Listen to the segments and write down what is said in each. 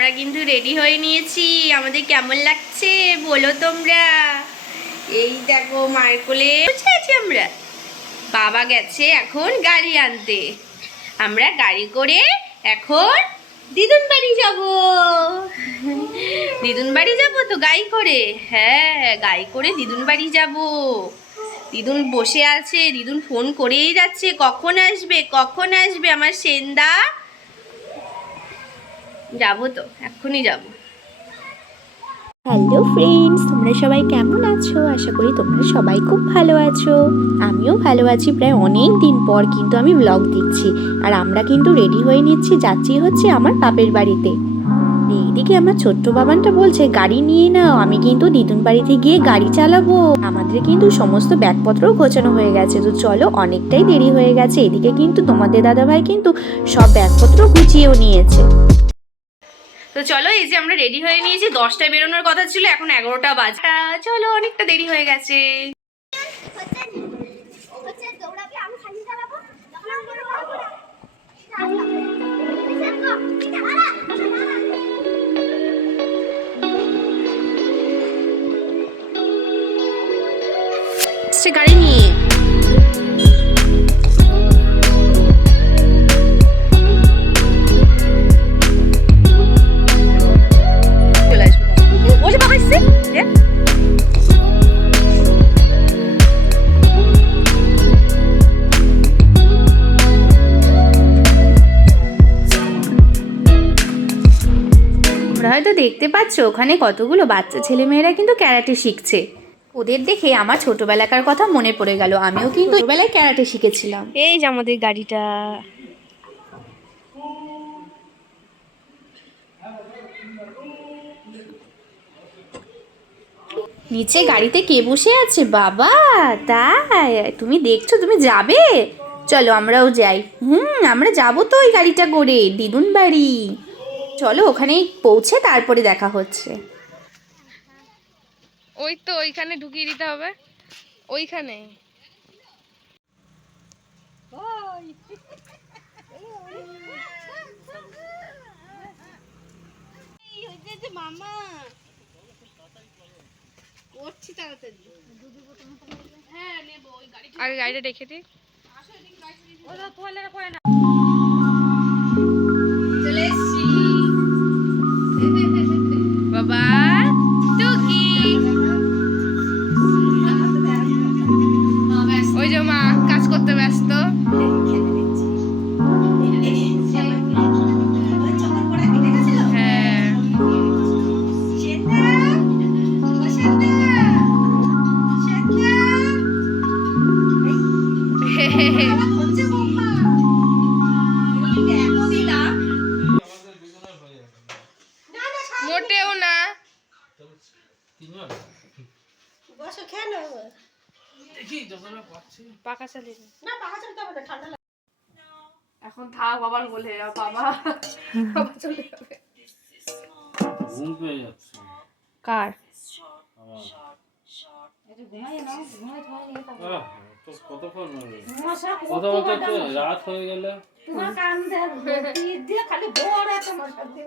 আমরা কিন্তু রেডি হয়ে নিয়েছি। আমাদের কেমন লাগছে বলো তোমরা। এই দেখো মার কোলে বসে আছি আমরা। বাবা গেছে এখন গাড়ি আনতে। আমরা গাড়ি করে এখন দিদুন বাড়ি যাব। দিদুন বাড়ি যাব তো গাড়ি করে। হ্যাঁ, গাড়ি করে দিদুন বাড়ি যাব। দিদুন বসে আছে, দিদুন ফোন করেই যাচ্ছে কখন আসবে কখন আসবে আমার সেন্দা। যাবো তো, এক্ষুনি যাবো। হ্যালো ফ্রেন্ডস, তোমরা সবাই কেমন আছো? আশা করি তোমরা সবাই খুব ভালো আছো। আমিও ভালো আছি। প্রায় অনেক দিন পর কিন্তু আমি ব্লগ দিচ্ছি। আর আমরা কিন্তু রেডি হয়ে নিচ্ছি, যাচ্ছি হচ্ছে আমার বাপের বাড়িতে। এইদিকে আমার ছোট্ট বাবানটা বলছে গাড়ি নিয়ে নাও, আমি কিন্তু দিদুন বাড়িতে গিয়ে গাড়ি চালাবো। আমাদের কিন্তু সমস্ত ব্যাগপত্রও গোছানো হয়ে গেছে। তো চলো, অনেকটাই দেরি হয়ে গেছে। এদিকে কিন্তু তোমাদের দাদাভাই কিন্তু সব ব্যাগপত্র গুছিয়েও নিয়েছে। তো চলো, এই যে আমরা রেডি হয়ে নিয়েছি। 10টায় বেরোনোর কথা ছিল, এখন 11টা বাজে। চলো, অনেকটা দেরি হয়ে গেছে। গাড়ি নিয়ে চলে আসবো। ওই যে বাবা এসছে। তোমরা হয়তো দেখতে পাচ্ছ ওখানে কতগুলো বাচ্চা ছেলেমেয়েরা কিন্তু ক্যারাটে শিখছে। ওদের দেখে আমার ছোটবেলাকার কথা মনে পড়ে গেল। আমিও কিন্তু ছোটবেলায় ক্যারাটে শিখেছিলাম। এই যে আমাদের গাড়িটা। নিচে গাড়িতে কে বসে আছে? বাবা, তাই তুমি দেখছো? তুমি যাবে? চলো আমরাও যাই। আমরা যাবো তো ওই গাড়িটা করে দিদুন বাড়ি। চলো, ওখানে পৌঁছে তারপরে দেখা হচ্ছে। ওই তো ওইখানে ঢুকিয়ে দিতে হবে, ওইখানে। মামা করছি তাড়াতাড়ি। হ্যাঁ নেবো, ওই গাড়িটা আগে গাড়িটা রেখে দিই। চলে এসছি বাবা। টুকি ওই যে মা কাজ করতে ব্যস্ত। হ্যাঁ, মোটেও না। পাখা চালিয়ে এখন থাক বাবার বলে। বাবা বাবা চলে যাবে। ঘুম পেয়ে যাচ্ছে কার? কতক্ষণ কথা বলতে একটু রাত হয়ে গেলে খালি বড় একটা মশা ঘুরে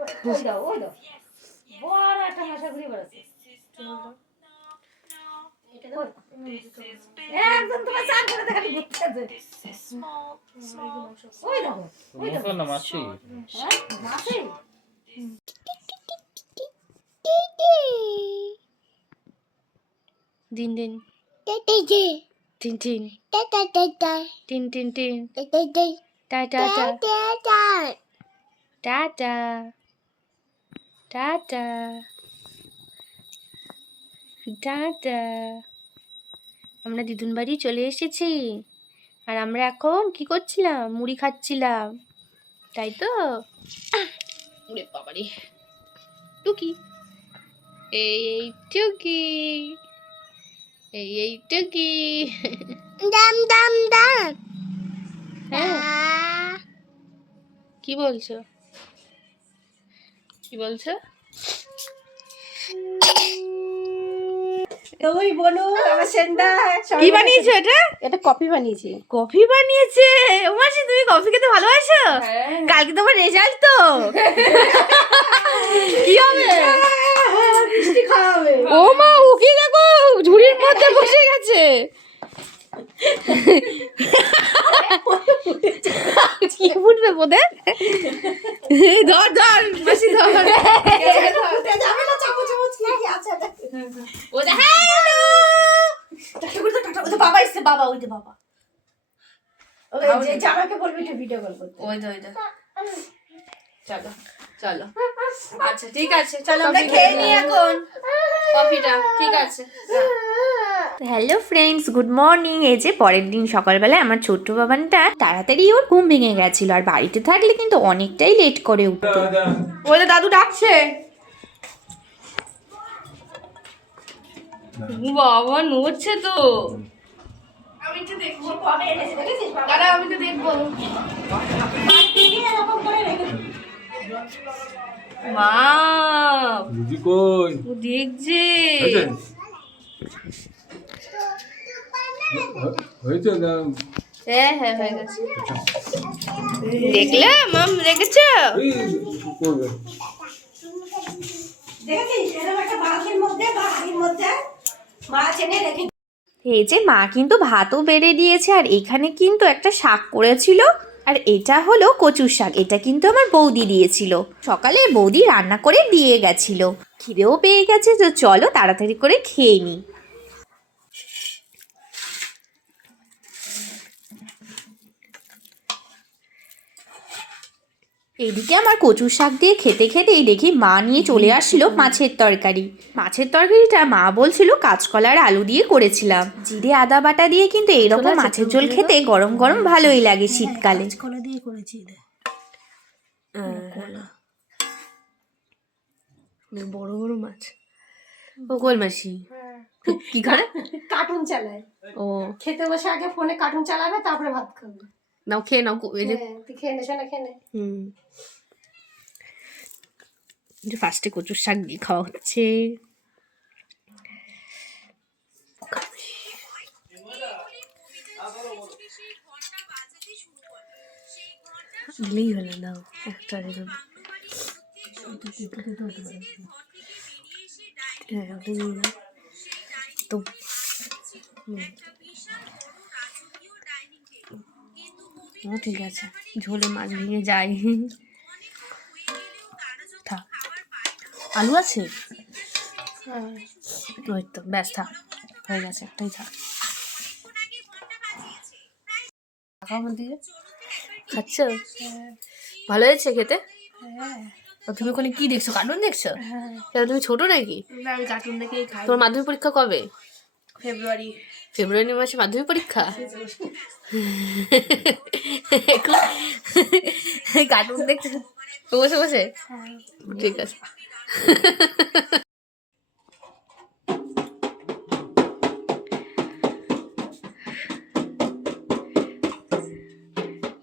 বড় একটা মশা ঘুরে বেড়াচ্ছে। একদম তোমার চান করে দেখালি ঘুরতে আছে। ওই দেখো, ওই দেখো না মাছি। হ্যাঁ মাছি। দিন দিন tin tin tin tin tin tata tata tata tata. আমরা দিদুন বাড়ি চলে এসেছি। আর আমরা এখন কি করছিলাম? মুড়ি খাচ্ছিলাম, তাই তো? ওরে বাবারে, টুকি, এই টুকি, এই টুকি। দাম দাম দাম। হ্যাঁ, কি বলছো? কি বলছো? ওই বলো আমার সেন্ডা। কি বানিয়েছো এটা? এটা কফি বানিয়েছি। কফি বানিয়েছে। ও মাসি, তুমি কফি খেতে ভালোবাসো? কালকে তোমার রেজাল্ট তো। কি ফুটবে বোধে? ধর ধর মাসি ধর। যাবে না চামচ চামচ কি আছে ও দা হ্যালো। ওই তো বাবা এসছে, বাবা ওই যে বাবা ওই যে জামাকে বলবি একটু ভিডিও কল করতে। ওই দা চলো চলো আচ্ছা ঠিক আছে চলো আমরা খেয়ে নিই এখন কফিটা। ঠিক আছে। Hello friends, good morning. এই যে পরের দিন সকালবেলায় আমার ছোট্ট বাবানটা তাড়াতাড়ি ওর ঘুম ভেঙে গেছিল, আর বাড়িতে থাকলে কিন্তু অনেকটাই লেট করে উঠতো। ওই যে দাদু ডাকছে। বাবা নড়ছে তো। আমি একটু দেখবো কবে এনেছে দেখেছিস বাবা দাঁড়া আমি তো দেখবো। এরকম করে রেখে মা দিদি কই ও দেখছে। হয়েছে না? হ্যাঁ হ্যাঁ হয়ে গেছে। দেখলে মাম রেখেছো? এই করবে দেখেছিস এরকম একটা বালতির মধ্যে বা হাঁড়ির মধ্যে মাছ এনে রেখে। এই যে মা কিন্তু ভাতও বেড়ে দিয়েছে, আর এখানে কিন্তু একটা শাক করেছিল, আর এটা হলো কচুর শাক। এটা কিন্তু আমার বৌদি দিয়েছিল। সকালে বৌদি রান্না করে দিয়ে গেছিল। খিদেও পেয়ে গেছে, তো চলো তাড়াতাড়ি করে খেয়ে নিই। এইদিকে আমার কচুর শাক দিয়ে খেতে খেতেই দেখি মা নিয়ে চলে আসলো মাছের তরকারি। মাছের তরকারিটা মা বলছিল কাঁচকলার আলু দিয়ে করেছিলাম। জিরে আদা বাটা দিয়ে কিন্তু এইরকম মাছের ঝোল খেতে গরম গরম ভালোই লাগে শীতকালে। কলা দিয়ে করেছি রে কলা বড় বড় মাছ। ও গোল মাসি কি করে? কার্টুন চালায়। ও খেতে বসে আগে ফোনে কার্টুন চালাবে, তারপরে ভাত খাবে। নাও খেয়ে নাও। এই যে তুই খেয়ে নে শোনা, খেয়ে নে। ফার্স্টে কচুর শাক দিয়ে খাওয়া হচ্ছে। দিলেই হলো নাও একটা এরকম। হ্যাঁ ওটা নিয়ে নাও তো। ও ঠিক আছে, ঝোলে মাছ ভেঙে যায়। থাক আলু আছে? ওই তো ব্যাস থাক, হয়ে গেছে, একটাই থাক। আমার দিকে খাচ্ছ? ভালো হয়েছে খেতে? তুমি ওখানে কি দেখছো? কার্টুন দেখছো? তুমি ছোট নাকি? আমি কার্টুন দেখেই খাই। তোমার মাধ্যমিক পরীক্ষা কবে? ফেব্রুয়ারি মাসে মাধ্যমিক পরীক্ষা। কার্টুন দেখছো বসে বসে? ঠিক আছে।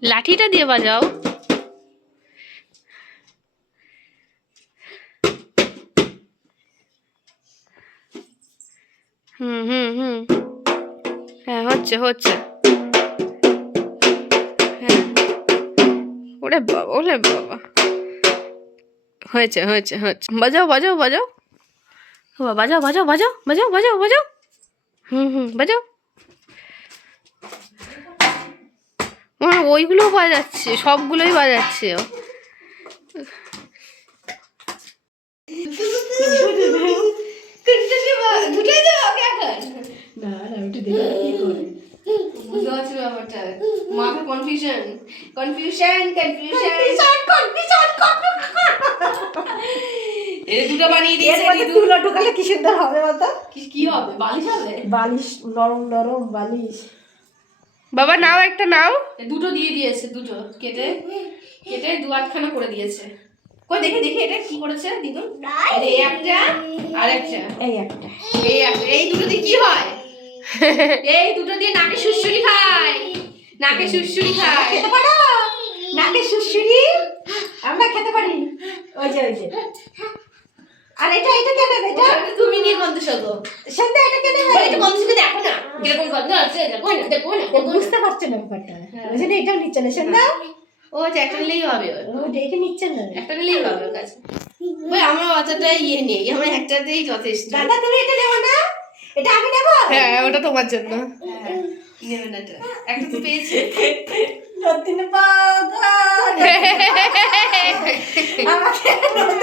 লাঠিটা দিয়ে বাজাও। হ্যাঁ হচ্ছে হচ্ছে। হ্যাঁ ওরে বাবা ওরে বাবা, হয়েছে হয়েছে হয়েছে। বাজাও বাজাও বাজাও বাজাও বাজাও বাজাও বাজাও বাজাও বাজাও। বাজাও। ওইগুলোও বাজাচ্ছে, সবগুলোই বাজাচ্ছে ও। মাথা কনফিউশন কনফিউশন কনফিউশন। এই দুটো বানিয়ে দিয়েছে। তুলো ঢুকালে কি সুন্দর হবে বলতো? কি হবে? বালিশ হবে? বালিশ নরম নরম বালিশ। বাবা নাও একটা নাও। দুটো দিয়ে দিয়েছে, দুটো কেটে কেটে দু আটখানা করে দিয়েছে। কই দেখে দেখে এটা কি করেছে দিদুন? এই একটা আর একটা, এই একটা, এই একটা। এই দুটো দিয়ে কি হয়? এই দুটো দিয়ে নাকে সুড়সুড়ি খায়, নাকে সুড়সুড়ি খায়। খেতে পারো? নাকে সুড়সুড়ি আমরা খেতে পারি। ওই যে ওই যে। আর এটা এটা কেন? এটা তুমি নিয়ে গন্ধ শোকো। সন্ধ্যা এটা কেন? এটা গন্ধ শোকে দেখো না কিরকম গন্ধ আছে। দেখো না দেখো না ও বুঝতে পারছে না ব্যাপারটা। ওই জন্য এটাও নিচ্ছে না সন্ধ্যা। ও একটা নিলেই হবে। ও এটা নিচ্ছে না। একটা নিলেই হবে ওর কাছে। ওই আমার অতটা ইয়ে নেই, আমার একটাতেই যথেষ্ট। দাদা তুমি এটা নেবো না? এটা আমি নেবো। হ্যাঁ ওটা তোমার জন্য। নেবে না এটা। একটা তো পেয়েছি। নতুন বউ গো, আমাকে নতুন